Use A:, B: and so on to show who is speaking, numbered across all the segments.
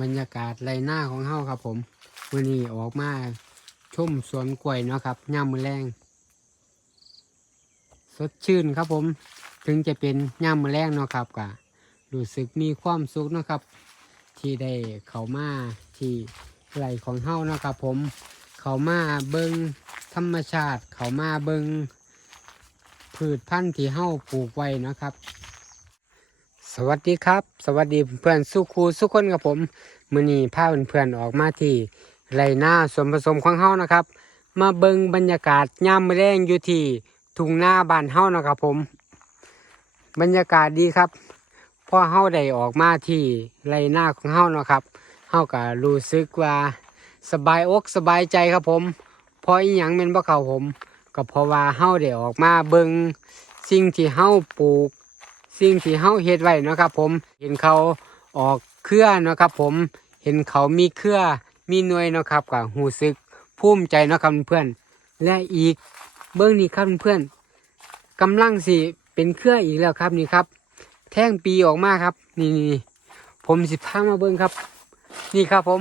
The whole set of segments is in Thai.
A: บรรยากาศไรหน้าของเฮาครับ ผมวันนี้ออกมาชมสวนกล้วยเนาะครับย่ามมือแรงสดชื่นครับผม ถึงจะเป็นย่ามมือแรงเนาะครับก็รู้สึกมีความสุขเนาะครับ ที่ได้เข้ามาที่ไหลของเฮาเนาะครับ ผมเขามาเบิงธรรมชาติเขามาเบิงพืชพันธุ์ที่เฮาปลูกไว้เนาะครับ วัสดีครับ สวัสดีเพื่อนสุขูสุกคนกับผมมือนี้พาเพื่อนๆออกมาที่ไรหน้าส่วนผสมของเฮานะครับ มาเบิงบรรยากาศยามมื้อแรงอยู่ที่ทุ่งนาบ้านเฮานะครับผม บรรยากาศดีครับพอเฮาได้ออกมาที่ไรหน้าของเฮานะครับเฮาก็รู้สึกว่าสบายอกสบายใจครับผมเพราะอีหยังแม่นบ่เขาผม ก็เพราะว่าเฮาได้ออกมาเบิงสิ่งที่เฮาปลูก สิ่งที่เฮาเฮ็ดไว้นะครับผมเห็นเขาออกเครือนะครับผมเห็นเขามีเครือมีหน่วยนะครับก็หูซึกภูมิใจนะครับเพื่อน และอีกเบื้องนี้ครับเพื่อนกำลังสิเป็นเครืออีกแล้วครับนี่ครับ แท่งปีออกมาครับ นี่นี่ผมสิพามาเบิ้งครับ นี่ครับผม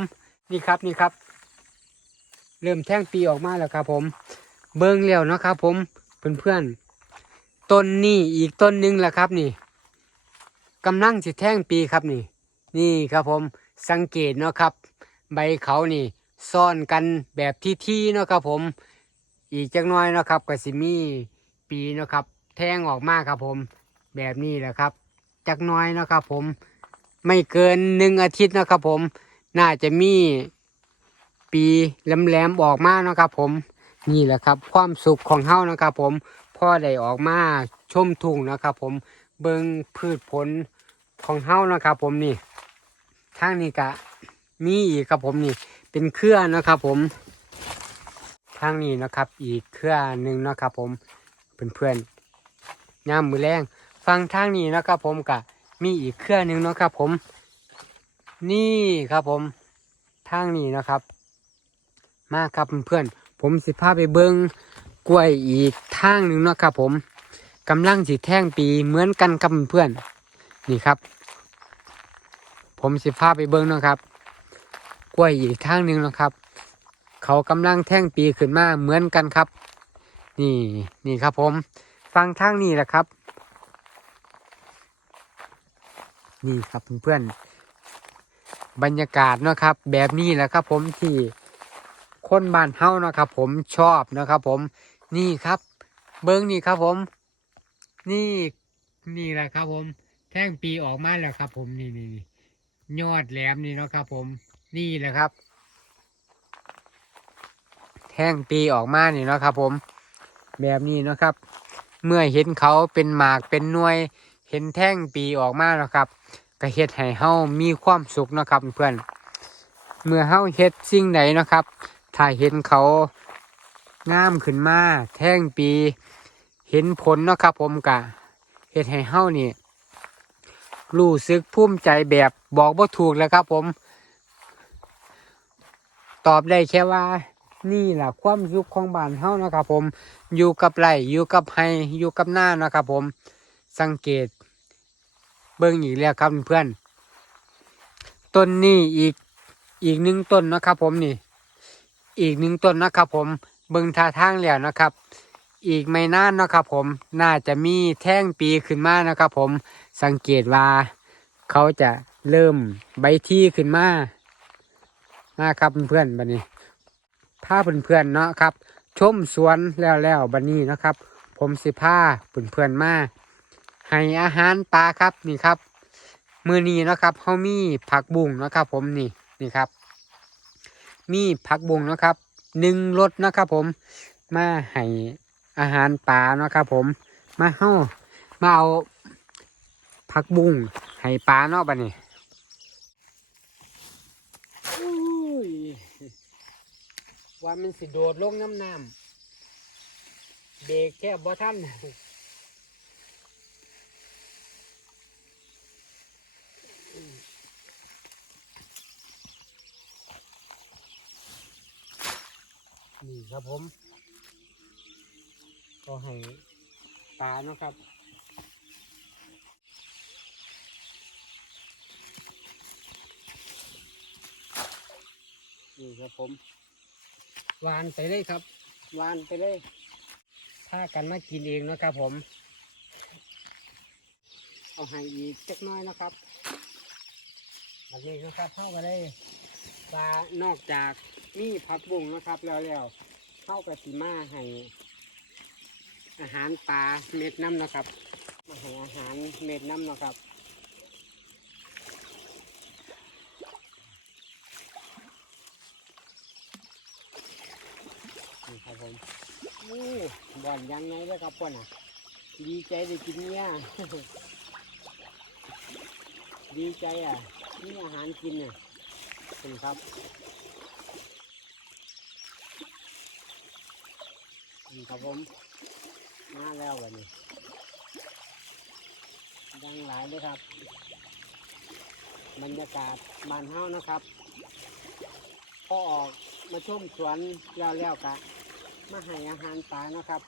A: นี่ครับนี่ครับ เริ่มแท่งปีออกมาแล้วครับ ผม เบิ้งแล้วนะครับ ผมเพื่อนเพื่อนต้นนี่อีกต้นหนึ่งแหละครับนี่ กำลังสิแท่งปีครับนี่ นี่ครับผมสังเกตเนาะครับ ใบเขานี่ซ่อนกันแบบที่ๆเนาะครับผม อีกจักน้อยเนาะครับก็สิมีปีเนาะครับ แท่งออกมาครับผม แบบนี้แหละครับ จักน้อยเนาะครับผม ไม่เกินหนึ่งอาทิตย์เนาะครับผม น่าจะมีปีแหลมๆออกมาเนาะครับผม นี่แหละครับ ความสุขของเฮานะครับผมพ่อได้ออกมาชมทุ่งนะครับผม เบิงพืชผลของเฮานะครับ ผมนี่ทางนี้กะมีอีกครับผมนี่ เป็นเครือนะครับ ผมทางนี้นะครับ อีกเครือหนึ่งนะครับ ผมเพื่อนๆย่ามมือแรงฟังทางนี้นะครับ ผมกะมีอีกเครือหนึ่งนะครับ ผม นี่ครับผมทางนี้นะครับ มาครับเพื่อนๆผมสิพาไปเบิงกล้วยอีกทางหนึ่งนะครับผม กำลังสิแท่งปีเหมือนกันครับเพื่อน นี่ครับ ผมสิพาไปเบิ้งเนาะครับ กล้วยอีกทางหนึ่งนะครับ เขากำลังแท่งปีขึ้นมาเหมือนกันครับ นี่นี่ครับผม ฟังทางนี้แหละครับ นี่ครับเพื่อนๆบรรยากาศเนาะครับ แบบนี้แหละครับ ผมที่คนบ้านเฮานะครับ ผมชอบนะครับ ผมนี่ครับ เบิ้งนี่ครับผม นี่นี่แหละครับผม แท่งปีออกมาแล้วครับ ผมนี่นี่ยอดแหลมนี่เนาะครับ ผม นี่แหละครับ แท่งปีออกมานี่เนาะครับ ผม แบบนี้เนาะครับ เมื่อเห็นเขาเป็นหมากเป็นหน่วย เห็นแท่งปีออกมาแล้วครับก็เฮ็ดให้เฮามีความสุขเนาะครับ เพื่อนเมื่อเฮาเฮ็ดสิ่งไหนนาะครับ ถ้าเห็นเขางามขึ้นมา แท่งปี เห็นผลเนาะครับผมกะเฮ็ดให้เฮานี่รู้สึกภูมิใจแบบบอกบ่าถูกแล้วครับผม ตอบได้แค่ว่า นี่แหละความสุขของบ้านเฮานะครับผม อยู่กับไร่อยู่กับไฮอยู่กับหน้านะครับผม สังเกต เบิ่งอีกแล้วครับเพื่อนต้นนี้อีกอีกหนึ่งต้นนะครับผมนี่ อีกหนึ่งต้นนะครับผม เบิ่งท่าทางแล้วนะครับ อีกไม่นานนะครับผมน่าจะมีแท่งปีขึ้นมานะครับผมสังเกตว่า เขาจะเริ่มใบที่ขึ้นมามาครับเพื่อนๆบันนี้พาเพื่อนๆเนาะครับ ชมสวนแล้วแล้วบันนี้นะครับ ผมสิพาเพื่อนๆมาให้อาหารปลาครับนี่ครับ มือนี้นะครับเขามีผักบุ้งนะครับ ผมนี่นี่ครับ มีผักบุ้งนะครับหนึ่งรถนะครับ ผมมาให้ อาหารปลาเนาะครับผม มาเฮามาเอาผักบุ้งให้ปลาเนาะบัดนี้ว่ามันสิโดดลงน้ำน้ำเบรกแค่บ่ทันนี่ครับผม ก็ให้ปลาเนาะครับนี่ครับผมวานไปเลยครับวานไปเลยถ้ากันมากินเองนะครับผม เอาให้อีกจักน้อยนะครับแบบนี้นะครับเข้ากันได้ปลานอกจากมีผักบุ้งนะครับแล้วแล้วเข้ากับสีมาให้ อาหารปลาเม็ดน้ำนะครับ มาให้อาหารเม็ดน้ำนะครับนี่ครับผมอู้บ่อนยังไงเลยครับพ่อน่ะ ดีใจได้กินเนี่ยดีใจอะนี่อาหารกินเนี่ยเป็นครับนี่ครับผม มาแล้ววันนี้ดังหลายเลยครับ บรรยากาศบ้านเฮานะครับพอออกมาชมสวนแล้วแล้วกะมาให้อาหารปลานะครับ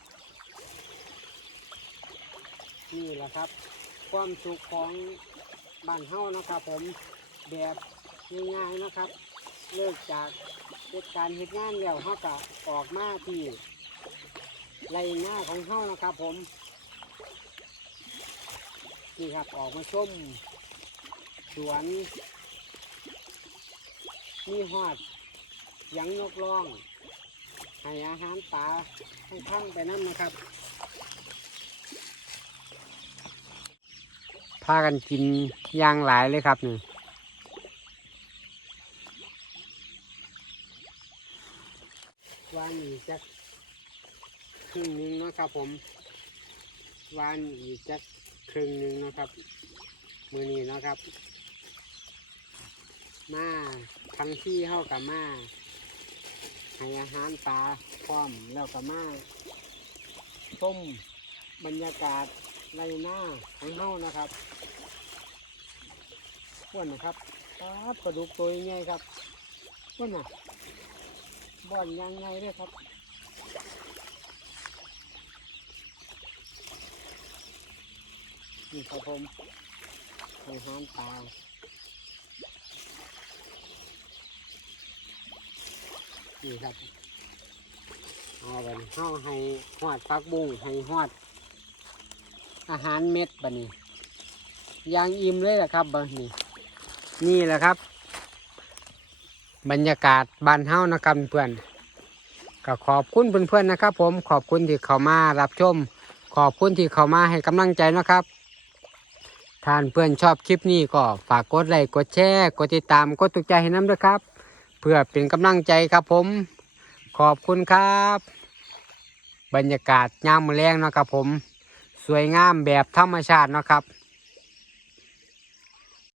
A: นี่แหละครับ ความสุขของบ้านเฮานะครับ ผมแบบง่ายๆนะครับ เลิกจากเหตุการณ์เหตุงานแล้วเฮาก็ออกมาที่ ไรหน้าของเฮานะครับผม นี่ครับออกมาชมสวน มีหอดยังนกร้อง ให้อาหารปลาข้างๆไปนั่นนะครับ พากันกินย่างหลายเลยครับนี่วานอีกจัก ครึ่งหนึงนะครับผมวานอีกจักครึ่งหนึงนะครับ มือนี้นะครับ มาทั้งที่เข้ากับมาให้อาหารปลาพร้อมแล้วก็มาต้มบรรยากาศไรหน้าของเฮานะครับอ้วนนะครับครับกระดูกตัวใหญ่ครับอ้วนน่ะบ่อนยังไงด้วยครับ นี่ครับผมห้อาหารปลานี่ครับเอาไปเฮาให้หอดพักบุ้งให้หอด อาหารเม็ดบันนี้ยางอิ่มเลยแหละครับบันนี้ นี่แหละครับ บรรยากาศบ้านเฮ้านะครับเพื่อนก็ขอบคุณเพื่อนๆนะครับ ผมขอบคุณที่เข้ามารับชม ขอบคุณที่เข้ามาให้กำลังใจนะครับ ท่านเพื่อนชอบคลิปนี้ก็ฝากกดไลค์กดแชร์กดติดตามกดถูกใจให้น้ำด้วยครับ เพื่อเป็นกำลังใจครับผม ขอบคุณครับ บรรยากาศยามมื้อแรงนะครับผม สวยงามแบบธรรมชาตินะครับ